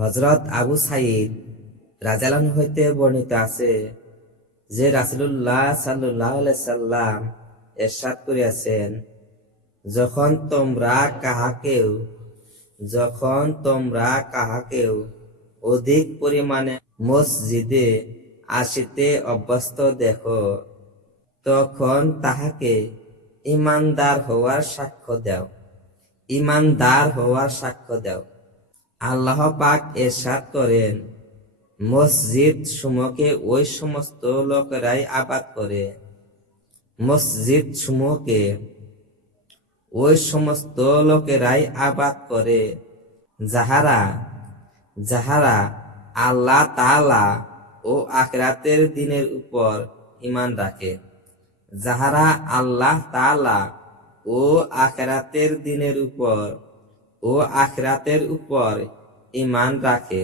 হজরত আবু সাইদ রাজালান হইতে বর্ণিত আছে যে রাসুল্লাহ সাল্লাহ সাল্লাম এরশাদ করিয়াছেন, যখন তোমরা কাহাকেও, যখন তোমরা কাহাকেও অধিক পরিমাণে মসজিদে আসিতে অভ্যস্ত দেখো, তখন তাহাকে ইমানদার হওয়ার সাক্ষ্য দাও। ইমানদার হওয়ার সাক্ষ্য দাও। আল্লাহ পাক এরশাদ করেন। মসজিদ সমূহকে ওই সমস্ত লোকেরাই আবাদ করে। মসজিদ সমূহকে ওই সমস্ত লোকেরাই আবাদ করে। যাহারা যাহারা আল্লাহ তাআলা ও আখরাতের দিনের উপর ইমান রাখে। যাহারা আল্লাহ তাআলা ও আখরাতের দিনের উপর ও আখরাতের উপর ইমান রাখে।